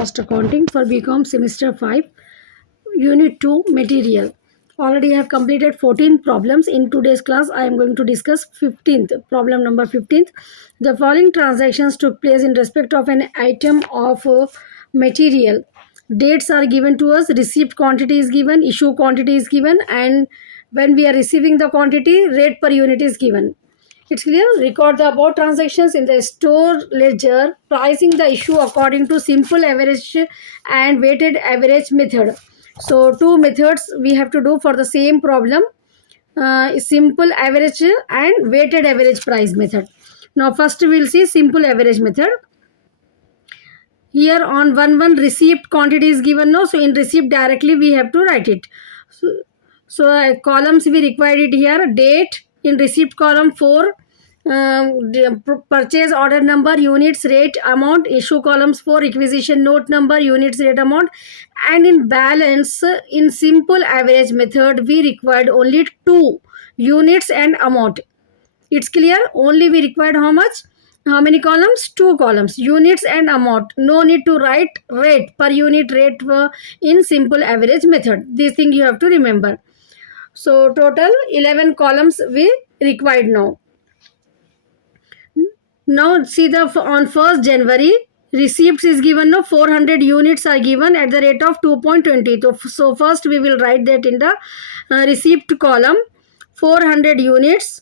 cost accounting for BCom semester 5, unit 2 material. Already I have completed 14 problems. In today's class, I am going to discuss 15th, problem number 15th. The following transactions took place in respect of an item of material. Dates are given to us, receipt quantity is given, issue quantity is given, and when we are receiving the quantity, rate per unit is given. It's clear. Record the above transactions in the store ledger, pricing the issue according to simple average and weighted average method. So two methods we have to do for the same problem, simple average and weighted average price method. Now first we will see simple average method. Here on 1 receipt quantity is given now, so in receipt directly we have to write it. So columns we required it here. Date in receipt column 4, purchase order number, units, rate, amount. Issue columns 4, requisition note number, units, rate, amount. And in balance, in simple average method we required only 2 units and amount. It's clear. Only we required how much? How many columns? 2 columns, units and amount. No need to write rate per unit rate in simple average method. This thing you have to remember. So total 11 columns we required now. Now see the on 1st January receipts is given now, 400 units are given at the rate of 2.20. So first we will write that in the receipt column. 400 units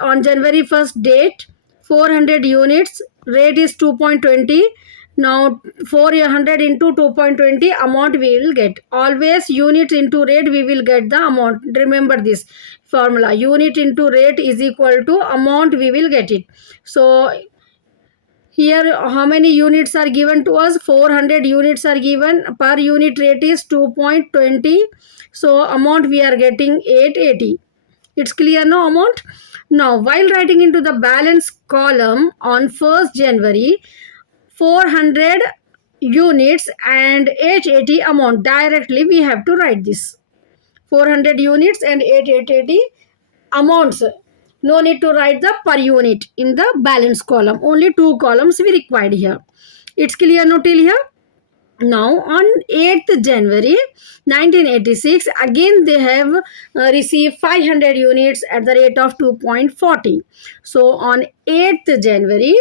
on January 1st date, 400 units, rate is 2.20. Now 400 into 2.20 amount we will get. Always unit into rate we will get the amount. Remember this formula. Unit into rate is equal to amount we will get it. So here how many units are given to us? 400 units are given. Per unit rate is 2.20. So amount we are getting 880. It's clear no amount? Now while writing into the balance column on 1st January, 400 units and 880 amount, directly we have to write this. 400 units and 880 amounts. No need to write the per unit in the balance column. Only 2 columns we required here. It's clear no till here? Now on 8th January 1986, again they have received 500 units at the rate of 2.40. So on 8th January,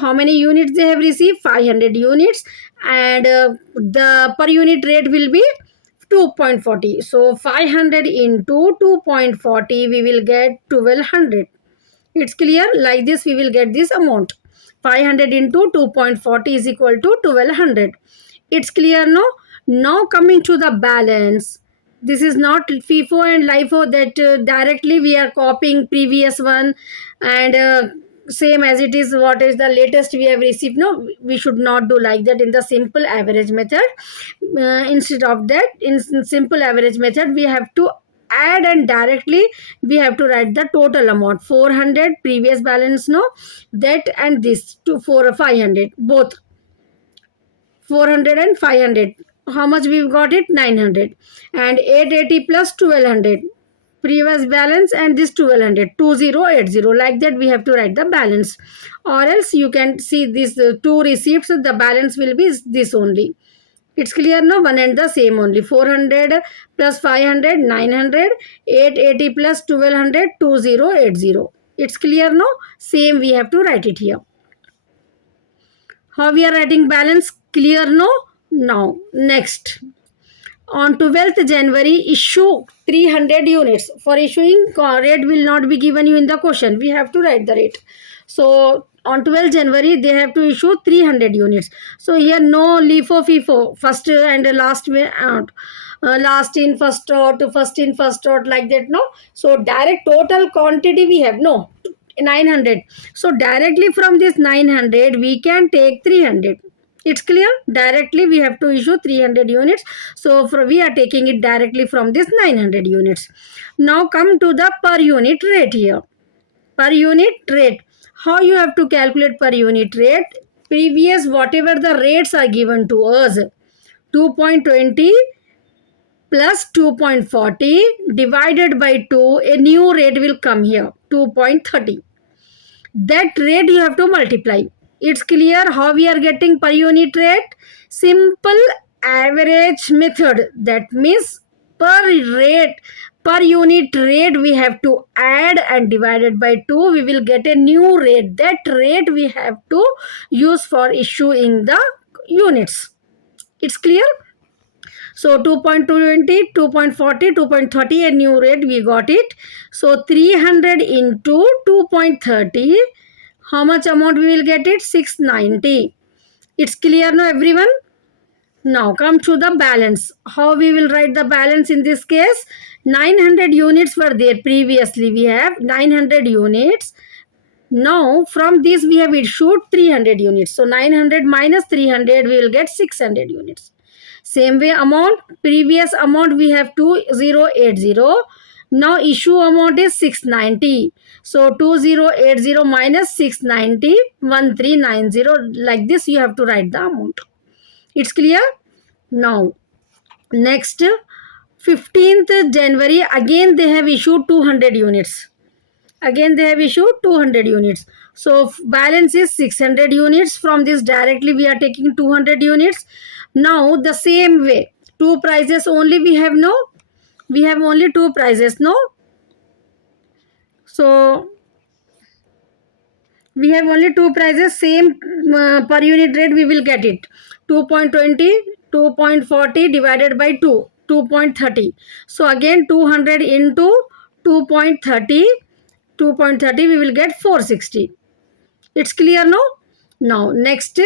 how many units they have received? 500 units, and the per unit rate will be 2.40. So 500 into 2.40 we will get 1200. It's clear. Like this we will get this amount. 500 into 2.40 is equal to 1200. It's clear no? Now coming to the balance. This is not FIFO and LIFO that directly we are copying previous one and same as it is what is the latest we have received. No, we should not do like that in the simple average method. Instead of that, in simple average method we have to add and directly we have to write the total amount. 400 previous balance no, that and this to 500 both. 400 and 500, how much we've got it? 900. And 880 plus 1200 previous balance and this 1200, 2080. Like that we have to write the balance, or else you can see these 2 receipts, the balance will be this only. It's clear no? One and the same only. 400 plus 500, 900, 880 plus 1200, 2080. It's clear no? Same we have to write it here. How we are writing balance? Clear no? Now next, on 12th January issue 300 units. For issuing, rate will not be given you in the question. We have to write the rate. So on 12th January they have to issue 300 units. So here no LIFO FIFO, first and last way out, last in first out to first in first out, like that no. So direct total quantity we have no 900. So directly from this 900 we can take 300. It's clear. Directly we have to issue 300 units. So we are taking it directly from this 900 units. Now come to the per unit rate here. Per unit rate. How you have to calculate per unit rate? Previous whatever the rates are given to us, 2.20 plus 2.40 divided by 2, a new rate will come here, 2.30. That rate you have to multiply. It's clear how we are getting per unit rate? Simple average method. That means per unit rate we have to add and divided by 2, we will get a new rate. That rate we have to use for issuing the units. It's clear? So 2.20, 2.40, 2.30, a new rate we got it. So 300 into 2.30, how much amount we will get it? 690. It's clear now everyone? Now come to the balance. How we will write the balance in this case? 900 units were there previously. We have 900 units. Now from this we have issued 300 units. So 900 minus 300 we will get 600 units. Same way amount, previous amount we have 2080. Now issue amount is 690. So 2080 minus 690, 1390. Like this you have to write the amount. It's clear? Now next 15th January again they have issued 200 units. Again they have issued 200 units. So balance is 600 units. From this directly we are taking 200 units. Now the same way, two prices only we have, no? We have only two prices, no? So we have only two prices, same per unit rate we will get it. 2.20, 2.40 divided by 2, 2.30. So again 200 into 2.30, 2.30 we will get 460. It's clear, no? Now next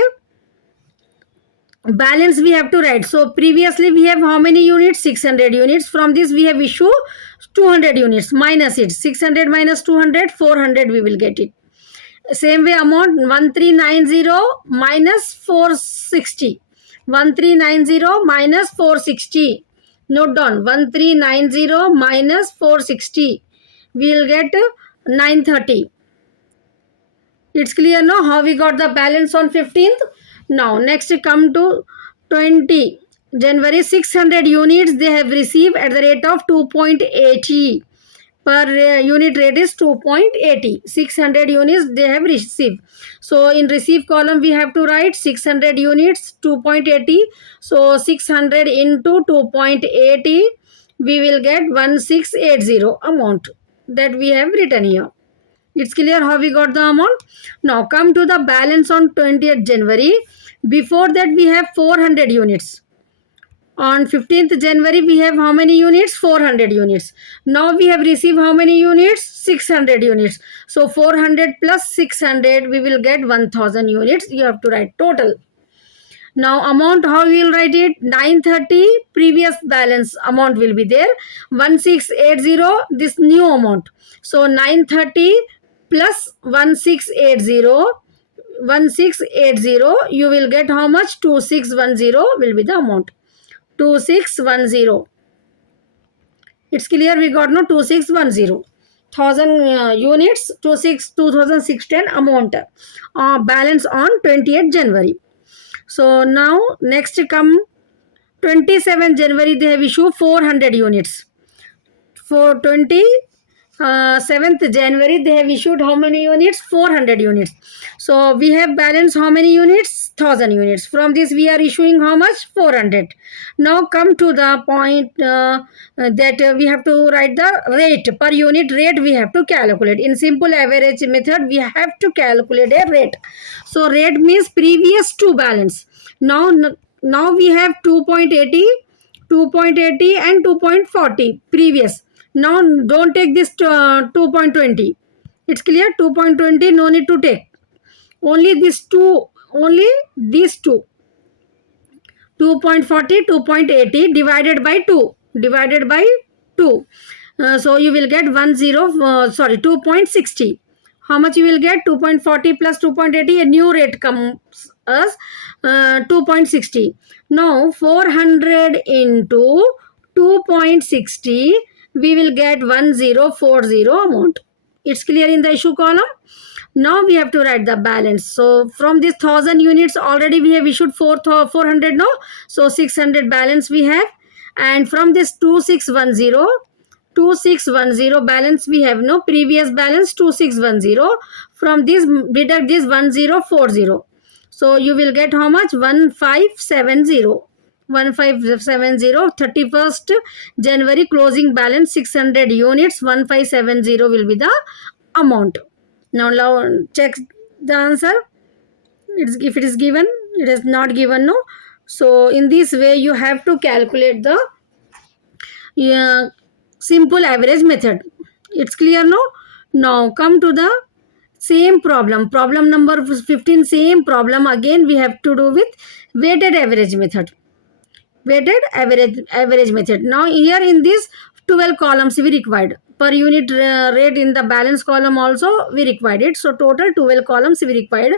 balance we have to write. So previously we have how many units? 600 units. From this we have issued 200 units. Minus it. 600 minus 200, 400 we will get it. Same way amount 1390 minus 460. 1390 minus 460. Note down 1390 minus 460. We will get 930. It's clear now how we got the balance on 15th. Now next come to 20 January, 600 units they have received at the rate of 2.80. Per unit rate is 2.80. 600 units they have received. So in receive column we have to write 600 units 2.80. So 600 into 2.80 we will get 1680 amount that we have written here. It's clear how we got the amount. Now come to the balance on 20th January. Before that we have 400 units. On 15th January we have how many units? 400 units. Now we have received how many units? 600 units. So 400 plus 600 we will get 1000 units. You have to write total. Now amount, how we will write it? 930 previous balance amount will be there. 1680 this new amount. So 930 plus 1680. 1680 you will get how much? 2610 will be the amount. 2610. It's clear we got no 2610. 1000 units 2610 amount balance on 28th January. So now next come 27th January they have issued 400 units. For 27th January they have issued how many units? 400 units. So we have balance how many units? 1000 units. From this we are issuing how much? 400. Now come to the point that we have to write the rate. Per unit rate we have to calculate. In simple average method we have to calculate a rate. So rate means previous to balance. Now we have 2.80, 2.80 and 2.40 previous. Now don't take this 2.20. It's clear? 2.20 no need to take. Only these two. 2.40, 2.80 divided by 2. So you will get 2.60. How much you will get? 2.40 plus 2.80. A new rate comes as 2.60. Now 400 into 2.60 we will get 1040 amount. It's clear in the issue column. Now we have to write the balance. So from this 1000 units already we have issued 400 no. So 600 balance we have. And from this 2610 balance we have no. Previous balance 2610. From this deduct this 1040. So you will get how much? 1570. 1570. 31st January closing balance 600 units. 1570 will be the amount. Now check the answer. If it is given, it is not given, no. So in this way you have to calculate the simple average method. It's clear, no? Now come to the same problem number 15. Same problem again we have to do with weighted average method. Weighted average method. Now here in this 12 columns we required. Per unit rate in the balance column also we required it. So total 12 columns we required.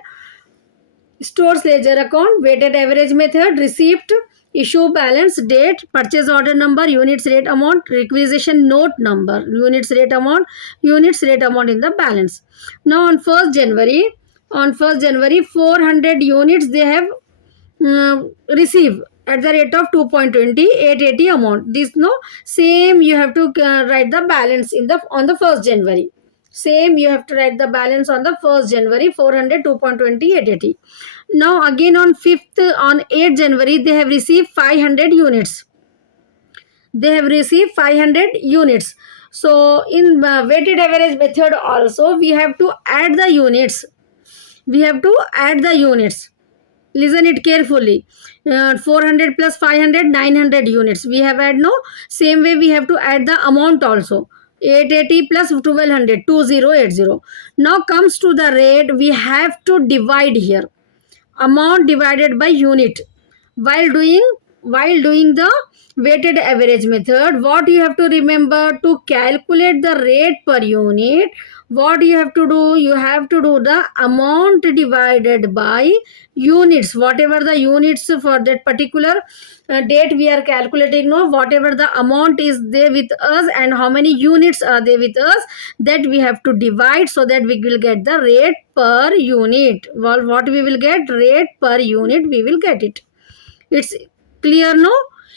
Stores ledger account, weighted average method, receipt, issue balance, date, purchase order number, units rate amount, requisition note number, units rate amount in the balance. Now on 1st January 400 units they have receive at the rate of 2.20, 880 amount. This no same you have to write the balance in the on the 1st January. Same you have to write the balance on the 1st January 400, 2.20, 880. Now again on 8th January they have received 500 units. They have received 500 units. So in weighted average method also we have to add the units. Listen it carefully. 400 plus 500, 900 units. We have add, no? Same way we have to add the amount also. 880 plus 1200, 2080. Now comes to the rate. We have to divide here. Amount divided by unit. While doing the weighted average method, what you have to remember to calculate the rate per unit, what you have to do? You have to do the amount divided by units. Whatever the units for that particular date we are calculating, no, whatever the amount is there with us and how many units are there with us, that we have to divide so that we will get the rate per unit. Well, what we will get? Rate per unit we will get it. It's clear, no?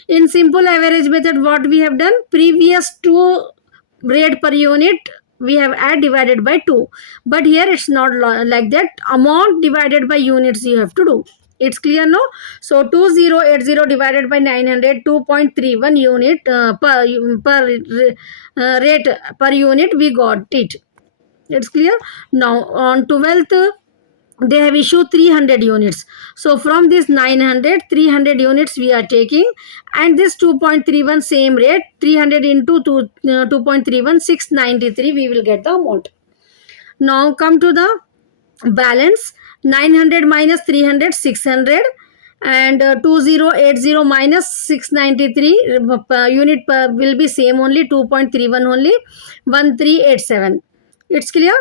In simple average method, what we have done? Previous to rate per unit, we have add divided by 2. But here it's not like that. Amount divided by units you have to do. It's clear, no? So 2080 divided by 900, 2.31 unit per rate per unit we got it. It's clear. Now on 12th they have issued 300 units. So from this 900, 300 units we are taking, and this 2.31 same rate, 300 into 2.31, 693 we will get the amount. Now come to the balance. 900 minus 300, 600, and 2080 minus 693 unit will be same only, 2.31 only, 1387. It's clear.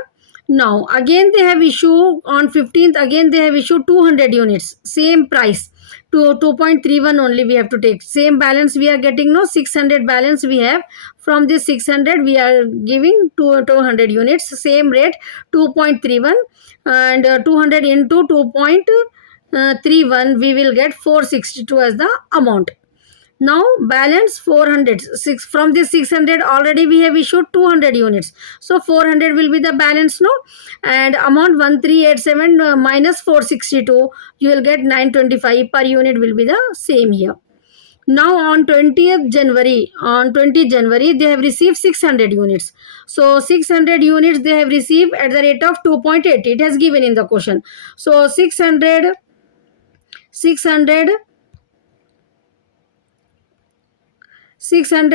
Now again they have issued on 15th, again they have issued 200 units, same price, to 2.31 only we have to take. Same balance we are getting, no, 600 balance we have. From this 600 we are giving 200 units, same rate, 2.31, and 200 into 2.31 we will get 462 as the amount. Now balance 400. From this 600 already we have issued 200 units. So 400 will be the balance, no? And amount 1387 minus 462, you will get 925 per unit will be the same here. Now on 20th January, they have received 600 units. So 600 units they have received at the rate of 2.8. It has given in the question. So 600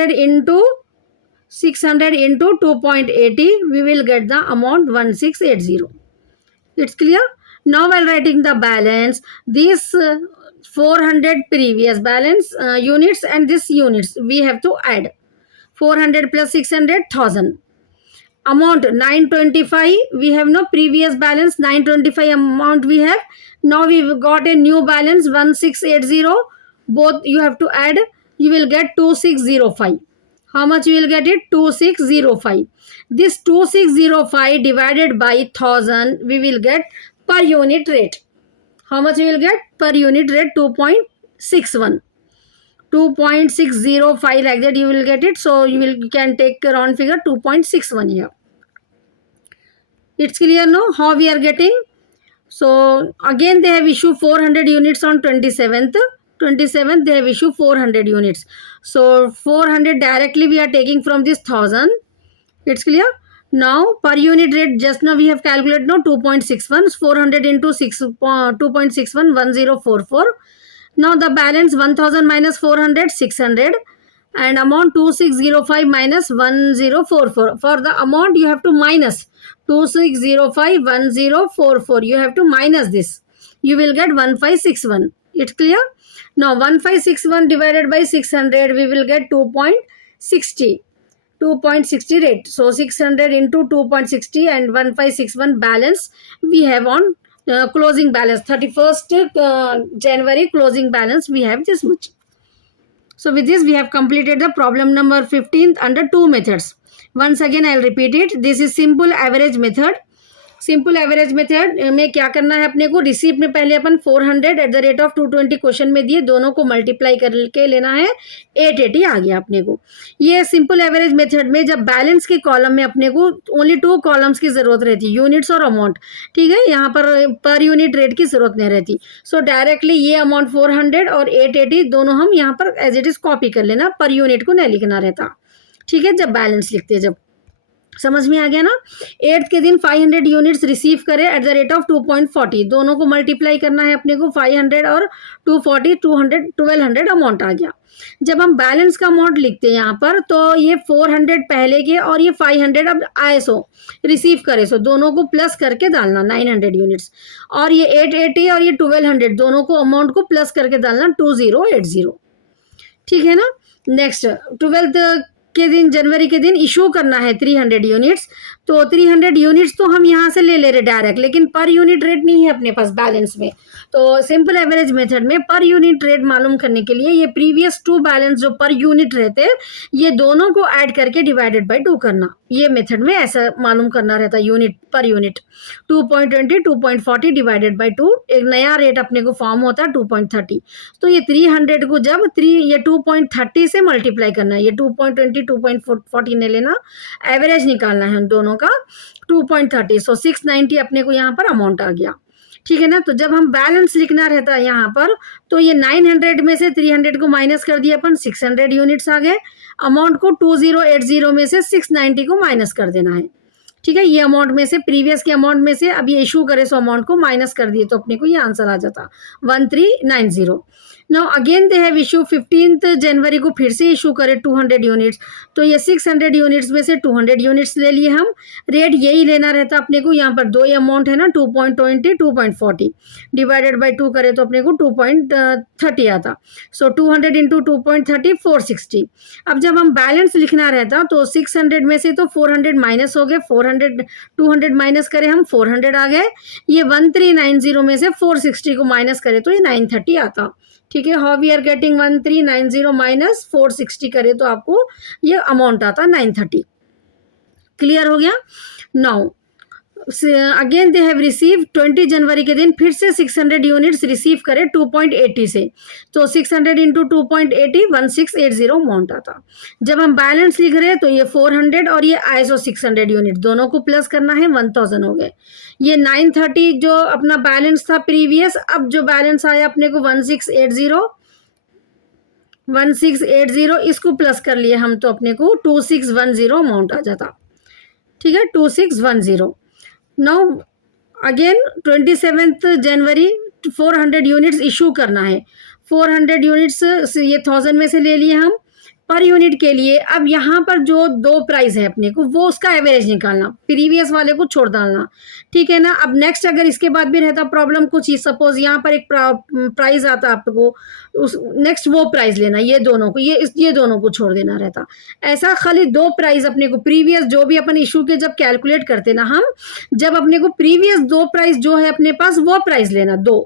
into 2.80, we will get the amount 1680. It's clear. Now while writing the balance, these 400 previous balance units and this units we have to add. 400 plus 600, 1000. Amount 925, we have no previous balance, 925 amount we have. Now we've got a new balance 1680. Both you have to add. You will get 2605. How much you will get it? 2605. This 2605 divided by 1000 we will get per unit rate. How much you will get? Per unit rate 2.61. 2.605 like that you will get it. So you can take a round figure 2.61 here. It's clear now how we are getting So again they have issued 400 units on 27th they have issued 400 units. So 400 directly we are taking from this 1000. It's clear. Now per unit rate, just now we have calculated now 2.61, 400 into 6 2.61 1044. Now the balance 1000 minus 400 600, and amount 2605 minus 1044. For the amount you have to minus 2605 1044. You have to minus this. You will get 1561. It's clear. Now 1561 divided by 600, we will get 2.60. 2.60 rate. So 600 into 2.60 and 1561 balance we have on closing balance 31st January closing balance we have this much. So with this we have completed the problem number 15th under two methods. Once again I'll repeat it. This is simple average method. Simple average method में क्या करना है अपने को, receipt में पहले अपन 400 at the rate of 220 question में दिए, दोनों को मल्टीप्लाई करके लेना है, 880 आ गया अपने को. ये सिंपल एवरेज मेथड में जब बैलेंस के कॉलम में अपने को ओनली 2 कॉलम्स की जरूरत रहती है, यूनिट्स और अमाउंट. ठीक है, यहाँ पर यूनिट रेट की जरूरत नहीं रहती. सो डायरेक्टली ये अमाउंट 400 और 880 दोनों हम यहाँ पर एज इट इज कॉपी कर लेना, पर यूनिट को नहीं लिखना रहता. ठीक है, जब बैलेंस लिखते जब समझ में आ गया ना. 8th के दिन 500 यूनिट्स रिसीव करे एट द रेट ऑफ 2.40, दोनों को मल्टीप्लाई करना है अपने को, 500 और 240 200 1200 अमाउंट आ गया. जब हम बैलेंस का अमाउंट लिखते हैं यहाँ पर, तो ये 400 पहले के और ये 500 अब आए सो रिसीव करे, सो दोनों को प्लस करके डालना 900 यूनिट्स, और ये 880 और ये 1200 दोनों को अमाउंट को प्लस करके डालना 2080. ठीक है ना. नेक्स्ट 12th के दिन जनवरी के दिन इशू करना है 300 यूनिट्स. तो 300 यूनिट्स तो हम यहाँ से ले रहे डायरेक्ट, लेकिन पर यूनिट रेट नहीं है अपने पास बैलेंस में. तो सिंपल एवरेज मेथड में पर यूनिट रेट मालूम करने के लिए ये प्रीवियस 2 बैलेंस जो पर यूनिट रहते ये दोनों को ऐड करके डिवाइडेड बाय 2 करना. ये मेथड में ऐसा मालूम करना रहता, unit per unit 2.20 2.40 divided by 2. एक नया रेट अपने को फॉर्म होता है 2.30. तो ये 300 को जब 2.30 से मल्टीप्लाई करना है, ये 2.20 2.40 ने लेना, एवरेज निकालना है उन दोनों का 2.30. सो 690 अपने को यहाँ पर अमाउंट आ गया. ठीक है ना. तो जब हम बैलेंस लिखना रहता है यहाँ पर, तो ये 900 में से 300 को माइनस कर दिया अपन, 600 यूनिट्स आ गए. अमाउंट को 2080 में से 690 को माइनस कर देना है. ठीक है, ये अमाउंट में से प्रीवियस के अमाउंट में से अब ये इशू करे सो अमाउंट को माइनस कर दिए, तो अपने को ये आंसर आ जाता 1390. Now again they have issue 15th जनवरी को फिर से इशू करे 200 यूनिट्स. तो ये 600 यूनिट्स में से 200 यूनिट्स ले लिए हम. रेट यही लेना रहता अपने को, यहाँ पर दो ही अमाउंट है ना, 2.20 2.40 डिवाइडेड बाय 2 करे तो अपने को 2.30 आता. सो 200 इंटू 2.30 460. अब जब हम बैलेंस लिखना रहता तो 600 में से तो 400 माइनस हो गए, 400 200 माइनस करे हम 400 आ गए. ये 1390 में से 460 को माइनस करे तो ये 930 आता. ठीक है, how we are getting 1390 minus 460 करे तो आपको ये अमाउंट आता 930. क्लियर हो गया. Now again they have receive 20 जनवरी के दिन फिर से 600 यूनिट्स रिसीव करे 2.80 से. तो 600 इंटू 2.80 1680 अमाउंट आता. जब हम बैलेंस लिख रहे हैं तो ये 400 और ये ISO 600 यूनिट दोनों को प्लस करना है, 1000 हो गए. ये 930 जो अपना बैलेंस था प्रीवियस, अब जो बैलेंस आया अपने को 1680 इसको प्लस कर लिए हम, तो अपने को 2610 अमाउंट आ जाता. ठीक है, 2610. नाउ अगेन 27th जनवरी 400 यूनिट्स इशू करना है. 400 यूनिट्स ये 1000 में से ले लिए हम पर यूनिट के लिए. अब यहाँ पर जो 2 प्राइस है अपने को, वो उसका एवरेज निकालना, प्रीवियस वाले को छोड़ डालना. ठीक है ना. अब नेक्स्ट अगर इसके बाद भी रहता प्रॉब्लम कुछ ही, सपोज यहाँ पर एक प्राइस आता आपको, उस नेक्स्ट वो प्राइस लेना, ये दोनों को ये दोनों को छोड़ देना रहता. ऐसा खाली 2 प्राइस अपने को प्रीवियस जो भी अपन इशू के जब कैलकुलेट करते ना हम, जब अपने को प्रीवियस 2 प्राइस जो है अपने पास वो प्राइस लेना 2.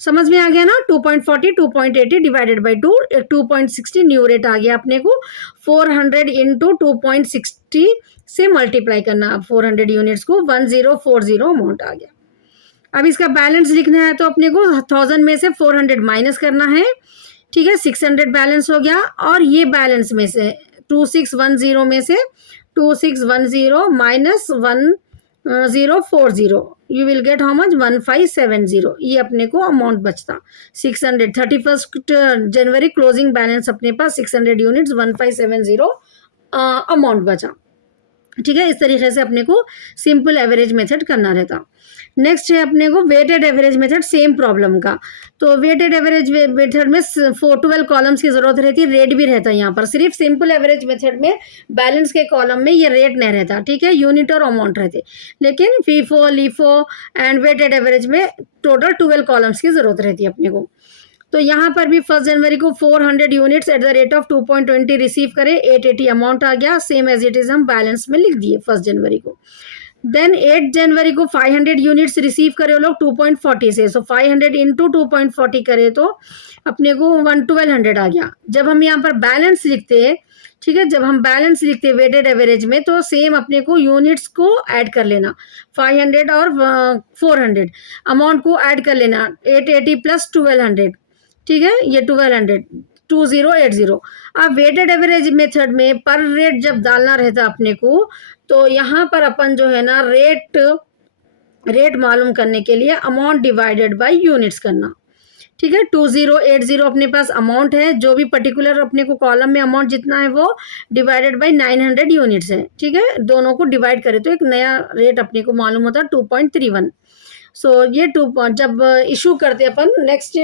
समझ में आ गया ना. 2.40 2.80 डिवाइडेड बाय 2 2.60 न्यू रेट आ गया अपने को. 400 इंटू 2.60 से मल्टीप्लाई करना 400 यूनिट्स को, 1040 अमाउंट आ गया. अब इसका बैलेंस लिखना है तो अपने को 1000 में से 400 माइनस करना है. ठीक है, 600 बैलेंस हो गया, और ये बैलेंस में से 2610 में से 2610 minus 040, you will gate how much 1570, ये अपने को अमाउंट बचता 600। 31st जनवरी क्लोजिंग बैलेंस अपने पास 600 यूनिट्स 1570 अमाउंट बचा। ठीक है, इस तरीके से अपने को सिंपल एवरेज मेथड करना रहता। नेक्स्ट है अपने को weighted average method, same problem का। तो वेटेड एवरेज मेथड में 12 कॉलम्स की जरूरत रहती है, रेट भी रहता है यहाँ पर। सिर्फ सिंपल एवरेज मेथड में बैलेंस के कॉलम में ये रेट नहीं रहता, ठीक है, यूनिट और अमाउंट रहते। लेकिन FIFO LIFO and weighted average में टोटल 12 कॉलम्स की जरूरत रहती है अपने को। तो यहाँ पर भी 1 जनवरी को 400 units at the rate of 2.20 receive करे, 880 अमाउंट आ गया, सेम एज इट इज हम बैलेंस में लिख दिए 1 जनवरी को। देन 8 जनवरी को 500 यूनिट्स रिसीव करे वो लोग 2.40 से, सो 500 इंटू 2.40 करे तो अपने को 1200 आ गया। जब हम यहाँ पर बैलेंस लिखते हैं, ठीक है, जब हम बैलेंस लिखते हैं वेटेड एवरेज में, तो सेम अपने को यूनिट्स को ऐड कर लेना, 500 और 400 अमाउंट को ऐड कर लेना, 880 प्लस 1200, ठीक है, ये 1200 2080। अब वेटेड एवरेज मेथड में पर रेट जब डालना रहता अपने को, तो यहाँ पर अपन जो है ना रेट मालूम करने के लिए अमाउंट डिवाइडेड बाय यूनिट्स करना। ठीक है, 2080 अपने पास अमाउंट है, जो भी पर्टिकुलर अपने को कॉलम में अमाउंट जितना है वो डिवाइडेड बाय 900 यूनिट्स है। ठीक है, दोनों को डिवाइड करें तो एक नया रेट अपने को मालूम होता है 2.31। सो ये जब इशू करते अपन नेक्स्ट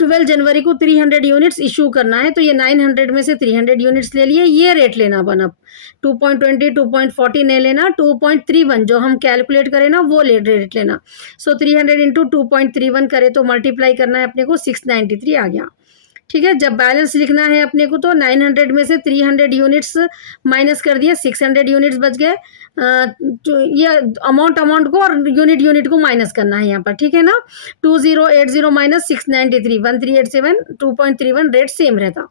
12 जनवरी को 300 यूनिट्स इशू करना है, तो ये 900 में से 300 यूनिट्स ले लिए, ये रेट लेना अपन। अब 2.20 2.40 नहीं लेना, 2.31 जो हम कैलकुलेट करें ना वो रेट लेना। सो 300 इंटू 2.31 करे तो मल्टीप्लाई करना है अपने को, 693 आ गया। ठीक है, जब बैलेंस लिखना है अपने को तो 900 में से 300 यूनिट्स माइनस कर दिया, 600 यूनिट्स बच गए। तो ये अमाउंट को और यूनिट को माइनस करना है यहाँ पर। ठीक है ना, 2080 माइनस 693 1387 2.31 रेट सेम रहता।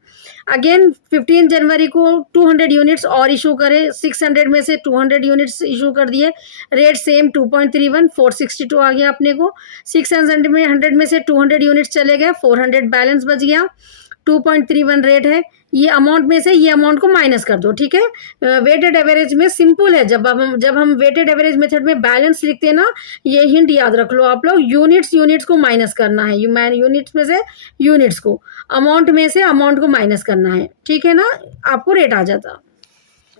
अगेन 15 जनवरी को 200 यूनिट्स और इशू करे, 600 में से 200 यूनिट्स इशू कर दिए, रेट सेम 2.31 462 आ गया अपने को। 600 में 100 में से 200 यूनिट्स चले गए, 400 बैलेंस बच गया, 2.31 रेट है। ये अमाउंट में से ये अमाउंट को माइनस कर दो। ठीक है, वेटेड एवरेज में सिंपल है, जब हम वेटेड एवरेज मेथड में बैलेंस लिखते हैं ना, ये हिंट याद रख लो आप लोग, यूनिट्स को माइनस करना है, यूनिट्स में से यूनिट्स को, अमाउंट में से अमाउंट को माइनस करना है। ठीक है ना, आपको रेट आ जाता,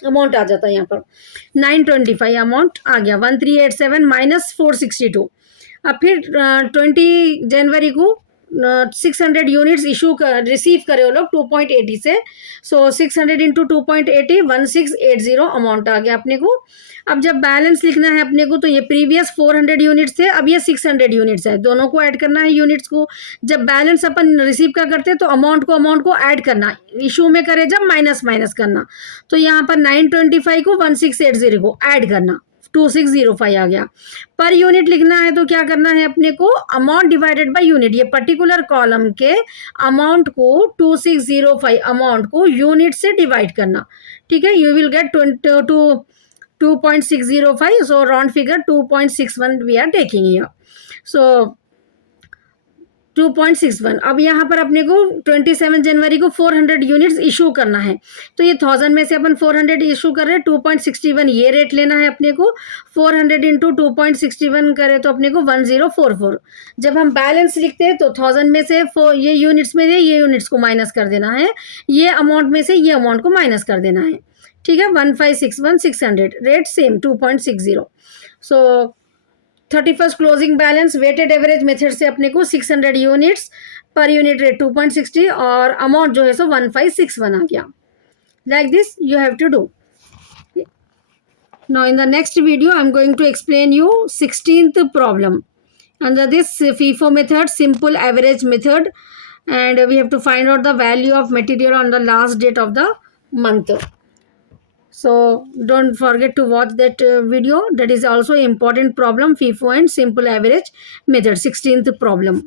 अमाउंट आ जाता है यहाँ पर 925 अमाउंट आ गया, 1387 माइनस 462। अब फिर 20 जनवरी को 600 यूनिट्स इशू रिसीव करे वो लोग 2.80 से, सो 600 इंटू 2.80 1680 अमाउंट आ गया अपने को। अब जब बैलेंस लिखना है अपने को, तो ये प्रीवियस 400 यूनिट्स थे, अब ये 600 यूनिट्स है, दोनों को ऐड करना है यूनिट्स को। जब बैलेंस अपन रिसीव का करते हैं तो अमाउंट को ऐड करना, इशू में करे जब माइनस करना, तो यहाँ पर 925 को 1680 को ऐड करना, 2605 आ गया। पर यूनिट लिखना है तो क्या करना है अपने को, अमाउंट डिवाइडेड बाय यूनिट, ये पर्टिकुलर कॉलम के अमाउंट को 2605 अमाउंट को यूनिट से डिवाइड करना। ठीक है, you will get 2.605, so round figure 2.61 we are taking here, so 2.61। अब यहाँ पर अपने को 27 जनवरी को 400 यूनिट्स इशू करना है, तो ये 1000 में से अपन 400 इशू कर रहे हैं, 2.61 ये रेट लेना है अपने को। 400 इंटू 2.61 करें तो अपने को 1044। जब हम बैलेंस लिखते हैं तो 1000 में से ये यूनिट्स में से ये यूनिट्स को माइनस कर देना है, ये अमाउंट में से ये अमाउंट को माइनस कर देना है। ठीक है, 1561 600 rate same 2.60। So 31st closing balance weighted average method से अपने को 600 यूनिट्स पर यूनिट रेट 2.60 और अमाउंट जो है सो 1561 आ गया। Like this you have to do. Now in the next video I'm going to explain you 16th problem under this FIFO method, simple average method, and we have to find out the value of material on the last date of the month. So don't forget to watch that video. That is also important problem, FIFO and simple average method, 16th problem.